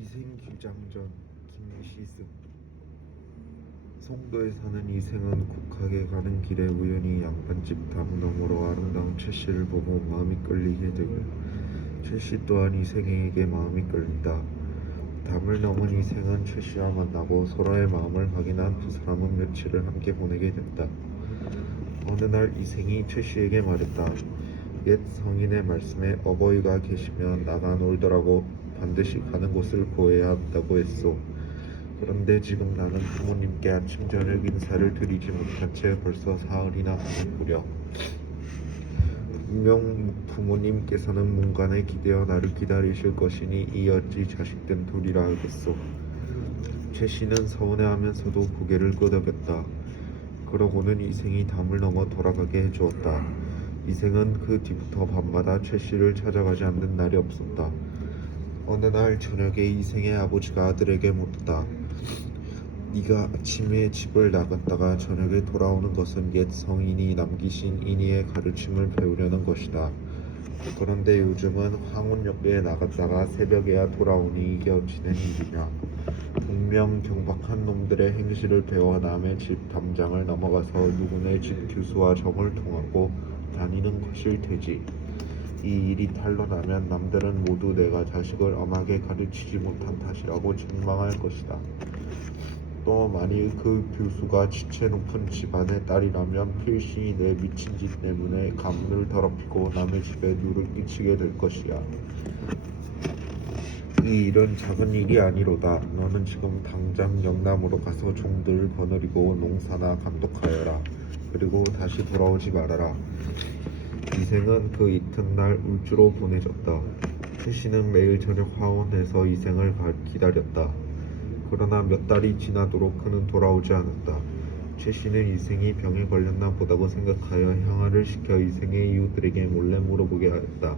이생규장전 김시승. 송도에 사는 이생은 국학에 가는 길에 우연히 양반집 담 너머로 아름다운 최씨를 보고 마음이 끌리게 되고 최씨 또한 이생에게 마음이 끌린다. 담을 넘은 이생은 최씨와 만나고 서로의 마음을 확인한 두 사람은 며칠을 함께 보내게 됐다. 어느 날 이생이 최씨에게 말했다. 옛 성인의 말씀에 어버이가 계시면 나가 놀더라고 반드시 가는 곳을 구해야 한다고 했소. 그런데 지금 나는 부모님께 아침 저녁 인사를 드리지 못한 채 벌써 사흘이나 가는구려. 분명 부모님께서는 문간에 기대어 나를 기다리실 것이니 이 어찌 자식된 도리라 하겠소. 최씨는 서운해하면서도 고개를 끄덕였다. 그러고는 이생이 담을 넘어 돌아가게 해주었다. 이생은 그 뒤부터 밤마다 최씨를 찾아가지 않는 날이 없었다. 어느 날 저녁에 이생의 아버지가 아들에게 물었다. 네가 아침에 집을 나갔다가 저녁에 돌아오는 것은 옛 성인이 남기신 인의의 가르침을 배우려는 것이다. 그런데 요즘은 황혼역에 나갔다가 새벽에야 돌아오니 이게 어찌 된 일이냐. 분명 경박한 놈들의 행실을 배워 남의 집 담장을 넘어가서 누구네 집 교수와 정을 통하고 다니는 것일 테지. 이 일이 탄로 나면 남들은 모두 내가 자식을 엄하게 가르치지 못한 탓이라고 책망할 것이다. 또 만일 그 교수가 지체 높은 집안의 딸이라면 필시 내 미친 짓 때문에 가문을 더럽히고 남의 집에 누를 끼치게 될 것이야. 이 일은 작은 일이 아니로다. 너는 지금 당장 영남으로 가서 종들을 거느리고 농사나 감독하여라. 그리고 다시 돌아오지 말아라. 이생은 그 이튿날 울주로 보내졌다. 최씨는 매일 저녁 화원에서 이생을 기다렸다. 그러나 몇 달이 지나도록 그는 돌아오지 않았다. 최씨는 이생이 병에 걸렸나 보다고 생각하여 향화를 시켜 이생의 이웃들에게 몰래 물어보게 하였다.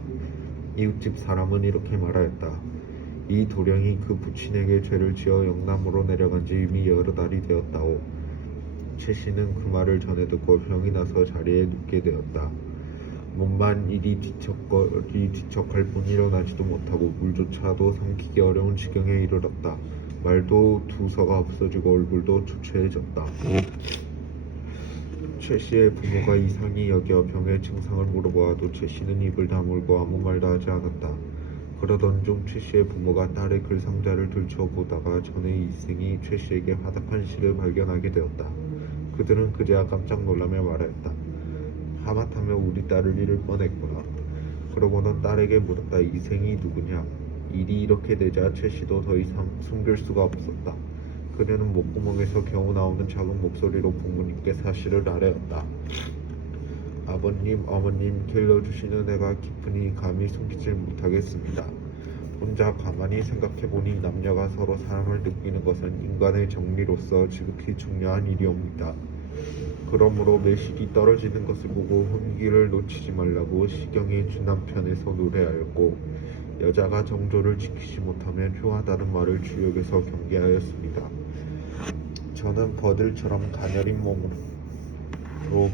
이웃집 사람은 이렇게 말하였다. 이 도령이 그 부친에게 죄를 지어 영남으로 내려간 지 이미 여러 달이 되었다오. 최씨는 그 말을 전해 듣고 병이 나서 자리에 눕게 되었다. 몸만 이리 뒤척할 뿐 일어나지도 못하고 물조차도 삼키기 어려운 지경에 이르렀다. 말도 두서가 없어지고 얼굴도 초췌해졌다. 최씨의 부모가 이상히 여겨 병의 증상을 물어보아도 최씨는 입을 다물고 아무 말도 하지 않았다. 그러던 중 최씨의 부모가 딸의 글상자를 들춰보다가 전에 이생이 최씨에게 화답한 시를 발견하게 되었다. 그들은 그제야 깜짝 놀라며 말하였다. 하마터면 우리 딸을 잃을 뻔했구나. 그러고는 딸에게 물었다. 이생이 누구냐? 일이 이렇게 되자 최씨도 더 이상 숨길 수가 없었다. 그녀는 목구멍에서 겨우 나오는 작은 목소리로 부모님께 사실을 아뢰었다. 아버님, 어머님, 길러주시는 애가 깊으니 감히 숨기질 못하겠습니다. 혼자 가만히 생각해보니 남녀가 서로 사랑을 느끼는 것은 인간의 정리로서 지극히 중요한 일이옵니다. 그러므로 매실이 떨어지는 것을 보고 혼기를 놓치지 말라고 시경의 주남편에서 노래하였고 여자가 정조를 지키지 못하면 효하다는 말을 주역에서 경계하였습니다. 저는 버들처럼 가녀린 몸으로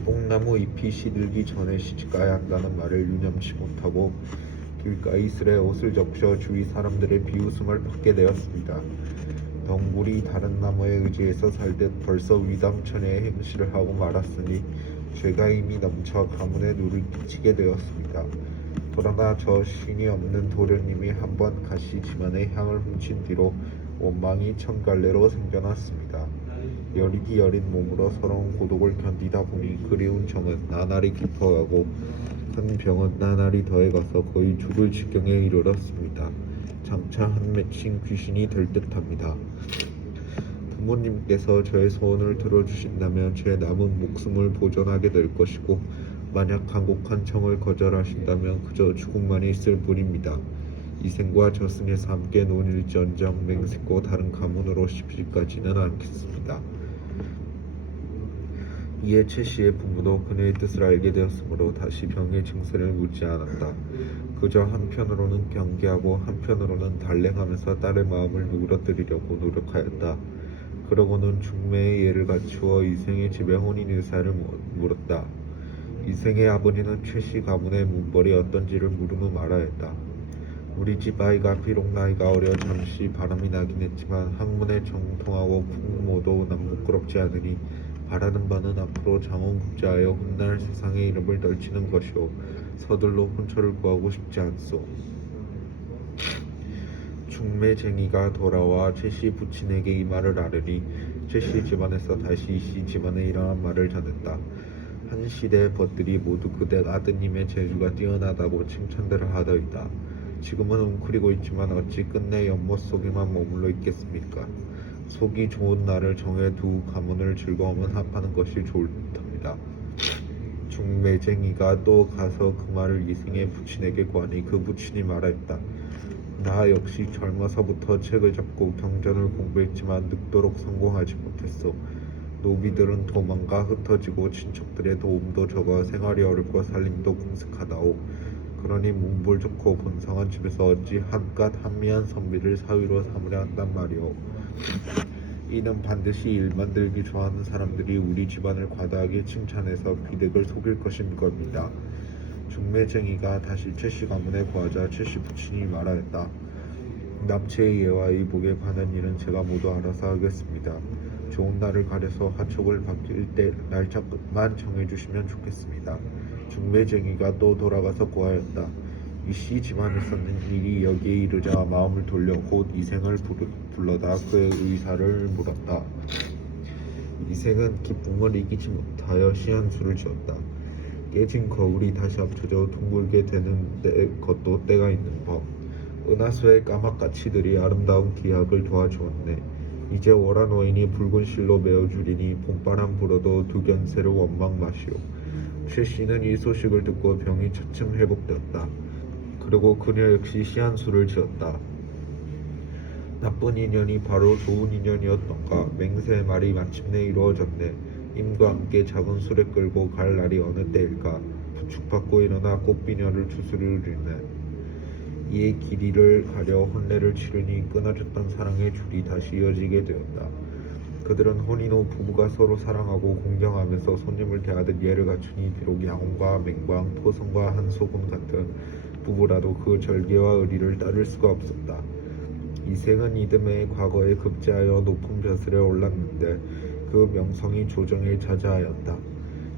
뽕나무 잎이 시들기 전에 시집가야 한다는 말을 유념치 못하고 길가이 슬에 옷을 적셔 주위 사람들의 비웃음을 받게 되었습니다. 덩굴이 다른 나무에 의지해서 살듯 벌써 위담천의 행실을 하고 말았으니 죄가 이미 넘쳐 가문에 누를 끼치게 되었습니다. 그러나 저 신이 없는 도련님이 한번 가시 집안의 향을 훔친 뒤로 원망이 천갈래로 생겨났습니다. 여리기 여린 몸으로 서러운 고독을 견디다 보니 그리운 정은 나날이 깊어가고 큰 병은 나날이 더해가서 거의 죽을 지경에 이르렀습니다. 장차 한 맺힌 귀신이 될 듯합니다. 부모님께서 저의 소원을 들어주신다면 제 남은 목숨을 보존하게 될 것이고 만약 간곡한 청을 거절하신다면 그저 죽음만이 있을 뿐입니다. 이생과 저승에서 함께 논일전정 맹세코 다른 가문으로 십시까지는 않겠습니다. 이에 최씨의 부모도 그녀의 뜻을 알게 되었으므로 다시 병의 증세를 묻지 않았다. 그저 한편으로는 경계하고 한편으로는 달랭하면서 딸의 마음을 누그러뜨리려고 노력하였다. 그러고는 중매의 예를 갖추어 이생의 집에 혼인 의사를 물었다. 이생의 아버지는 최씨 가문의 문벌이 어떤지를 물은 후 말하였다. 우리 집 아이가 비록 나이가 어려 잠시 바람이 나긴 했지만 학문에 정통하고 풍모도 난 부끄럽지 않으니 바라는 바는 앞으로 장원국제하여 훗날 세상의 이름을 넓히는 것이오. 서둘러 혼처를 구하고 싶지 않소. 중매쟁이가 돌아와 최씨 부친에게 이 말을 아뢰니 최씨 집안에서 다시 이씨 집안에 일어난 말을 전했다. 한 시대의 벗들이 모두 그대 아드님의 재주가 뛰어나다고 칭찬들을 하더이다. 지금은 웅크리고 있지만 어찌 끝내 연못 속에만 머물러 있겠습니까? 속이 좋은 날을 정해 두 가문을 즐거움은 합하는 것이 좋을 듯합니다. 중매쟁이가 또 가서 그 말을 이승의 부친에게 구하니 그 부친이 말하였다. 나 역시 젊어서부터 책을 잡고 경전을 공부했지만 늙도록 성공하지 못했소. 노비들은 도망가 흩어지고 친척들의 도움도 적어 생활이 어렵고 살림도 궁색하다오. 그러니 문불 좋고 본성한 집에서 어찌 한깟 한미한 선비를 사위로 삼으려 한단 말이오. 이는 반드시 일 만들기 좋아하는 사람들이 우리 집안을 과다하게 칭찬해서 귀덕을 속일 것인 겁니다. 중매쟁이가 다시 최씨 가문에 구하자 최씨 부친이 말하였다. 납치의 예와 의복에 관한 일은 제가 모두 알아서 하겠습니다. 좋은 날을 가려서 하촉을 바뀔 때 날짜만 정해주시면 좋겠습니다. 중매쟁이가 또 돌아가서 구하였다. 이씨 집안에서는 일이 여기에 이르자 마음을 돌려 곧 이생을 불러다 그의 의사를 물었다. 이생은 기쁨을 이기지 못하여 시한수를 지었다. 깨진 거울이 다시 합쳐져 둥글게 되는 것도 때가 있는 법. 은하수의 까막가치들이 아름다운 기약을 도와주었네. 이제 월한 와인이 붉은 실로 메어주리니 봄바람 불어도 두견새를 원망 마시오. 최씨는 이 소식을 듣고 병이 차츰 회복되었다. 그리고 그녀 역시 시한수를 지었다. 나쁜 인연이 바로 좋은 인연이었던가. 맹세의 말이 마침내 이루어졌네. 임과 함께 작은 술에 끌고 갈 날이 어느 때일까. 부축받고 일어나 꽃비녀를 추스르리네. 이에 길이를 가려 혼례를 치르니 끊어졌던 사랑의 줄이 다시 이어지게 되었다. 그들은 혼인 후 부부가 서로 사랑하고 공경하면서 손님을 대하듯 예를 갖추니 비록 양홍과 맹광, 토성과 한소군 같은 부부라도 그 절개와 의리를 따를 수가 없었다. 이생은 이듬해 과거에 급제하여 높은 벼슬에 올랐는데 그 명성이 조정에 자자하였다.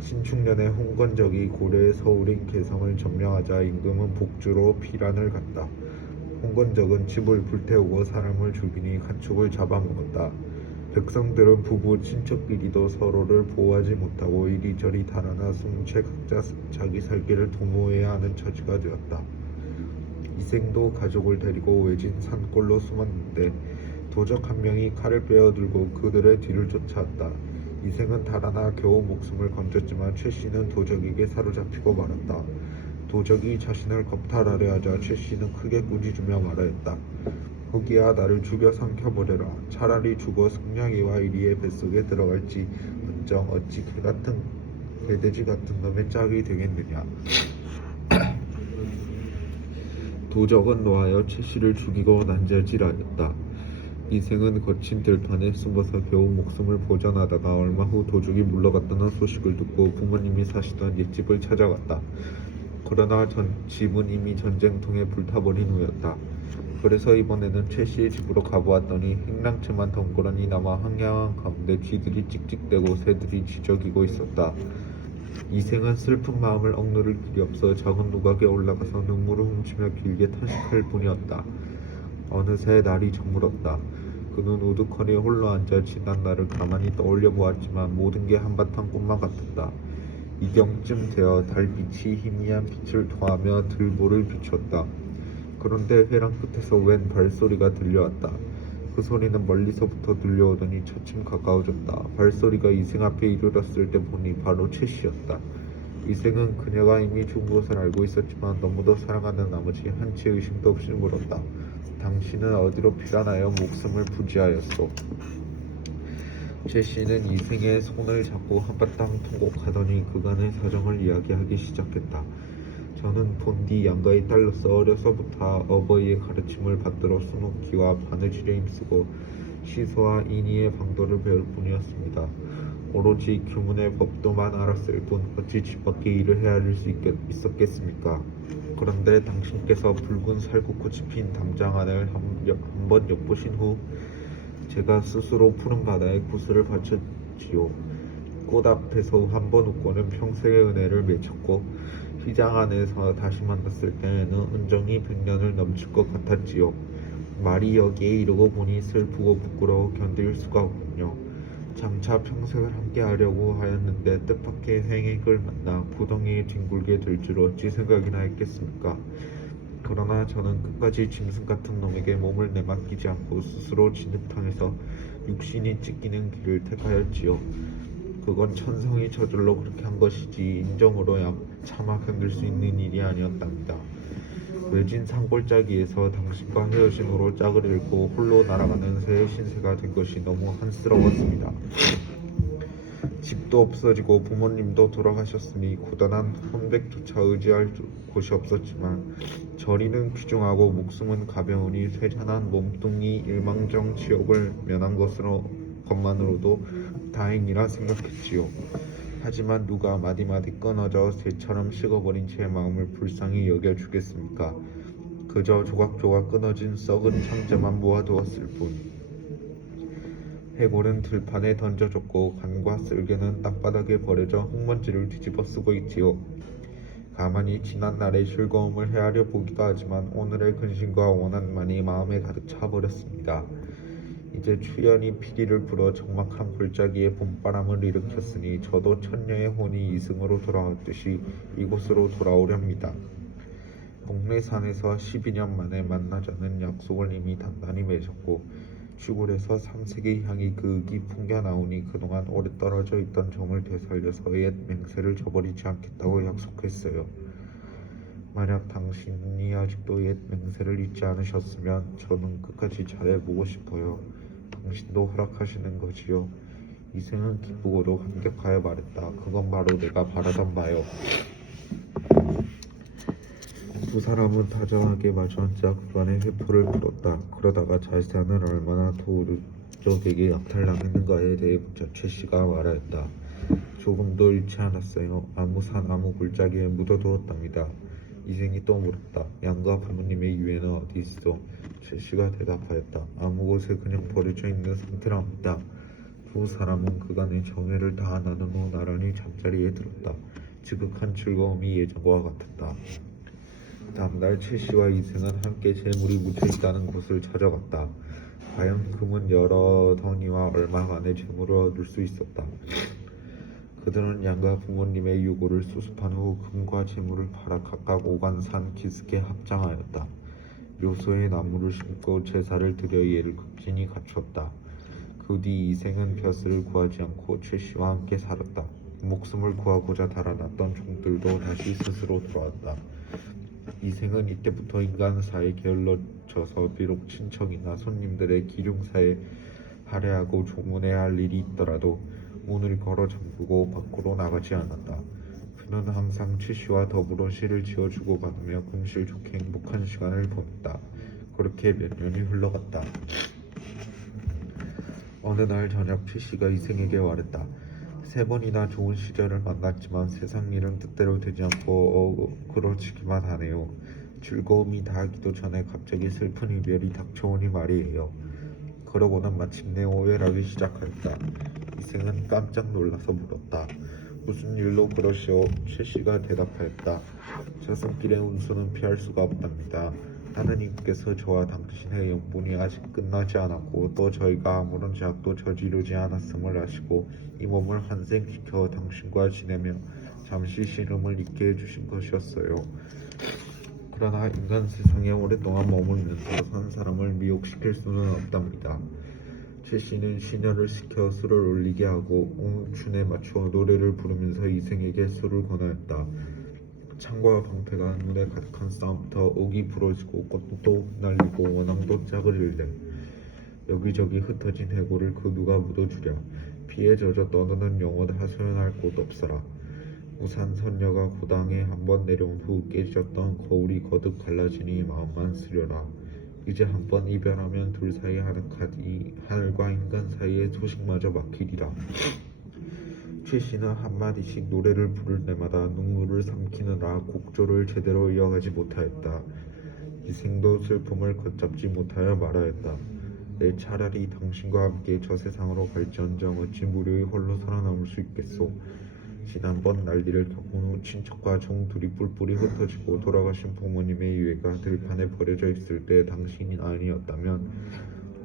신축년에 홍건적이 고려의 서울인 개성을 점령하자 임금은 복주로 피란을 갔다. 홍건적은 집을 불태우고 사람을 죽이니 가축을 잡아먹었다. 백성들은 부부 친척끼리도 서로를 보호하지 못하고 이리저리 달아나 숨채 각자 자기 살길을 도모해야 하는 처지가 되었다. 이생도 가족을 데리고 외진 산골로 숨었는데 도적 한 명이 칼을 빼어들고 그들의 뒤를 쫓아왔다. 이생은 달아나 겨우 목숨을 건졌지만 최씨는 도적에게 사로잡히고 말았다. 도적이 자신을 겁탈하려 하자 최씨는 크게 꾸짖으며 말하였다. 거기야 나를 죽여 삼켜버려라. 차라리 죽어 승냥이와 이리의 뱃속에 들어갈지 은정 어찌 개돼지 같은 놈의 짝이 되겠느냐. 도적은 노하여 최씨를 죽이고 난자질하였다. 이생은 거친 들판에 숨어서 겨우 목숨을 보전하다가 얼마 후 도적이 물러갔다는 소식을 듣고 부모님이 사시던 옛집을 찾아갔다. 그러나 집은 이미 전쟁통에 불타버린 후였다. 그래서 이번에는 최씨의 집으로 가보았더니 행랑채만 덩그러니 남아 황량한 가운데 쥐들이 찍찍대고 새들이 지저귀고 있었다. 이생은 슬픈 마음을 억누를 길이 없어 작은 누각에 올라가서 눈물을 훔치며 길게 탄식할 뿐이었다. 어느새 날이 저물었다. 그는 우두커니 홀로 앉아 지난 날을 가만히 떠올려 보았지만 모든 게 한바탕 꿈만 같았다. 이경쯤 되어 달빛이 희미한 빛을 토하며 들보를 비췄다. 그런데 회랑 끝에서 웬 발소리가 들려왔다. 그 소리는 멀리서부터 들려오더니 차츰 가까워졌다. 발소리가 이생 앞에 이르렀을 때 보니 바로 최씨였다. 이생은 그녀가 이미 죽은 것을 알고 있었지만 너무도 사랑하는 나머지 한치의 의심도 없이 물었다. 당신은 어디로 피란하여 목숨을 부지하였소? 최씨는 이생의 손을 잡고 한바탕 통곡하더니 그간의 사정을 이야기하기 시작했다. 저는 본디 양가의 딸로서 어려서부터 어버이의 가르침을 받들어 수놓기와 바느질에 힘쓰고 시소와 인의의 방도를 배울 뿐이었습니다. 오로지 규문의 법도만 알았을 뿐 어찌 집 밖의 일을 헤아릴 수 있었겠습니까? 그런데 당신께서 붉은 살구꽃이 핀 담장 안을 한번 엿보신 후 제가 스스로 푸른 바다에 구슬을 바쳤지요. 꽃 앞에서 한번 웃고는 평생의 은혜를 맺혔고 시장 안에서 다시 만났을 때에는 은정이 100년을 넘칠 것 같았지요. 말이 여기에 이르고 보니 슬프고 부끄러워 견딜 수가 없군요. 장차 평생을 함께하려고 하였는데 뜻밖의 행액을 만나 구덩이에 뒹굴게 될 줄 어찌 생각이나 했겠습니까? 그러나 저는 끝까지 짐승 같은 놈에게 몸을 내맡기지 않고 스스로 진흙탕에서 육신이 찢기는 길을 택하였지요. 그건 천성이 저절로 그렇게 한 것이지 인정으로야 차마 견딜 수 있는 일이 아니었답니다. 외진 산골짜기에서 당신과 헤어진 후로 짝을 잃고 홀로 날아가는 새의 신세가 된 것이 너무 한스러웠습니다. 집도 없어지고 부모님도 돌아가셨으니 고단한 혼백조차 의지할 곳이 없었지만 저리는 귀중하고 목숨은 가벼우니 쇠잔한 몸뚱이 일망정 지옥을 면한 것만으로도 다행이라 생각했지요. 하지만 누가 마디마디 끊어져 새처럼 식어버린 제 마음을 불쌍히 여겨주겠습니까? 그저 조각조각 끊어진 썩은 창자만 모아두었을 뿐. 해골은 들판에 던져졌고 간과 쓸개는 땅바닥에 버려져 흙먼지를 뒤집어 쓰고 있지요. 가만히 지난 날의 즐거움을 헤아려 보기도 하지만 오늘의 근심과 원한만이 마음에 가득 차버렸습니다. 이제 추연이 피리를 불어 적막한 골짜기에 봄바람을 일으켰으니 저도 천녀의 혼이 이승으로 돌아왔듯이 이곳으로 돌아오렵니다. 동네 산에서 12년 만에 만나자는 약속을 이미 단단히 맺었고 시골에서 3세기 향이 그윽이 풍겨나오니 그동안 오래 떨어져 있던 정을 되살려서 옛 맹세를 저버리지 않겠다고 약속했어요. 만약 당신이 아직도 옛 맹세를 잊지 않으셨으면 저는 끝까지 잘해보고 싶어요. 당신도 허락하시는 거지요? 이생은 기쁘고도 감격하여 말했다. 그건 바로 내가 바라던 바요. 두 사람은 다정하게 마주 앉아 그간의 회포를 풀었다. 그러다가 자세는 얼마나 도르적에게 약탈당했는가에 대해 묻자 최씨가 말하였다. 조금도 잃지 않았어요. 아무 산 아무 골짜기에 묻어두었답니다. 이생이 또 물었다. 양가 부모님의 유해는 어디 있어? 최씨가 대답하였다. 아무 곳에 그냥 버려져 있는 상태랍니다. 두 사람은 그간의 정열을 다 나눈 후 나란히 잠자리에 들었다. 지극한 즐거움이 예전과 같았다. 다음날 최씨와 이생은 함께 재물이 묻혀있다는 곳을 찾아갔다. 과연 금은 여러 덩이와 얼마 만에 재물을 얻을 수 있었다. 그들은 양가 부모님의 유고를 수습한 후 금과 재물을 팔아 각각 오간산 기슭에 합장하였다. 묘소에 나무를 심고 제사를 드려 예를 극진히 갖추었다. 그 뒤 이생은 벼슬을 구하지 않고 최씨와 함께 살았다. 목숨을 구하고자 달아났던 종들도 다시 스스로 돌아왔다. 이생은 이때부터 인간사에 게을러져서 비록 친척이나 손님들의 기륭사에 할애하고 조문해야 할 일이 있더라도 문을 걸어 잠그고 밖으로 나가지 않았다. 그는 항상 최씨와 더불어 시를 지어주고 받으며 금실 좋게 행복한 시간을 보냈다. 그렇게 몇 년이 흘러갔다. 어느 날 저녁 최씨가 이생에게 말했다. 3번이나 좋은 시절을 만났지만 세상 일은 뜻대로 되지 않고 그러지기만 하네요. 즐거움이 다하기도 전에 갑자기 슬픈 이별이 닥쳐오니 말이에요. 그러고는 마침내 오열하기 시작하였다. 이생은 깜짝 놀라서 물었다. 무슨 일로 그러시오? 최씨가 대답하였다. 저 손길의 운수는 피할 수가 없답니다. 하느님께서 저와 당신의 영분이 아직 끝나지 않았고 또 저희가 아무런 죄악도 저지르지 않았음을 아시고 이 몸을 환생시켜 당신과 지내며 잠시 시름을 잊게 해주신 것이었어요. 그러나 인간 세상에 오랫동안 머물면서 한 사람을 미혹시킬 수는 없답니다. 최씨는 시녀를 시켜 술을 올리게 하고 웅춘에 맞추어 노래를 부르면서 이생에게 술을 권하였다. 창과 방패가 눈에 가득한 싸움부터 옥이 부러지고 꽃도 흩날리고 원앙도 짝을 잃되 여기저기 흩어진 해골을 그 누가 묻어주랴. 피에 젖어 떠드는 영혼 하소연할 곳 없어라. 우산 선녀가 고당에 한번 내려온 후 깨졌던 거울이 거듭 갈라지니 마음만 쓰려라. 이제 한번 이별하면 둘 사이 하늘과 인간 사이의 소식마저 막히리라. 최 씨는 한마디씩 노래를 부를 때마다 눈물을 삼키느라 곡조를 제대로 이어가지 못하였다. 이생도 슬픔을 걷잡지 못하여 말하였다. 내 차라리 당신과 함께 저 세상으로 갈지언정 어찌 무료히 홀로 살아남을 수 있겠소. 지난번 난리를 겪은 후 친척과 종 둘이 뿔뿔이 흩어지고 돌아가신 부모님의 유해가 들판에 버려져 있을 때 당신이 아니었다면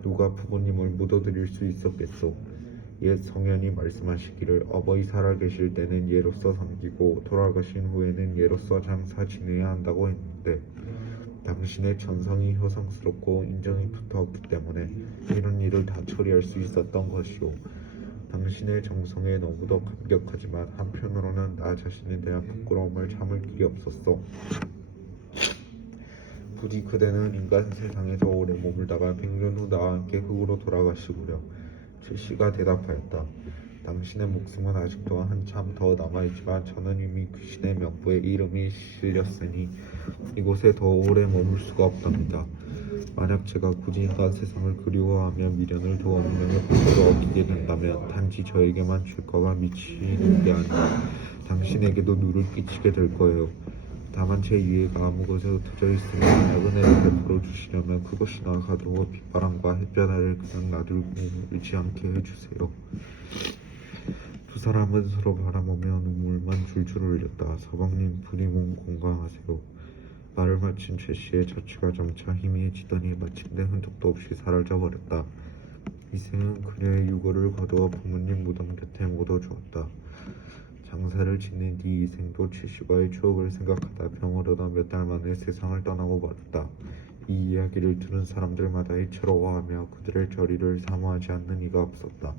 누가 부모님을 묻어드릴 수 있었겠소. 옛 성현이 말씀하시기를 어버이 살아계실 때는 예로서 섬기고 돌아가신 후에는 예로서 장사 지내야 한다고 했는데 당신의 전성이 효성스럽고 인정이 붙어왔기 때문에 이런 일을 다 처리할 수 있었던 것이오. 당신의 정성에 너무도 감격하지만 한편으로는 나 자신에 대한 부끄러움을 참을 길이 없었어. 부디 그대는 인간 세상에서 오래 머물다가 100년 후 나와 함께 흙으로 돌아가시구려. 최 씨가 대답하였다. 당신의 목숨은 아직도 한참 더 남아있지만 저는 이미 귀신의 명부에 이름이 실렸으니 이곳에 더 오래 머물 수가 없답니다. 만약 제가 굳이 인간 세상을 그리워하며 미련을 두어 운명의 복을 얻게 된다면 단지 저에게만 죄과가 미치는 게 아니라 당신에게도 누를 끼치게 될 거예요. 다만 제 유해가 아무 곳에 흩어져 있으면 만약 은혜를 베풀어 주시려면 그것이나 가도 빗바람과 햇볕 아래를 그냥 놔두고 울지 않게 해주세요. 두 사람은 서로 바라보며 눈물만 줄줄 흘렸다. 서방님 부디 몸 건강하세요. 말을 마친 최 씨의 자취가 점차 희미해지더니 마침내 흔적도 없이 사라져 버렸다. 이생은 그녀의 유골을 거두어 부모님 무덤 곁에 묻어주었다. 장사를 짓는 뒤 이생도 최 씨와의 추억을 생각하다 병을 얻어 몇 달 만에 세상을 떠나고 말았다. 이 이야기를 들은 사람들마다 이채로워하며 그들의 결의를 사모하지 않는 이가 없었다.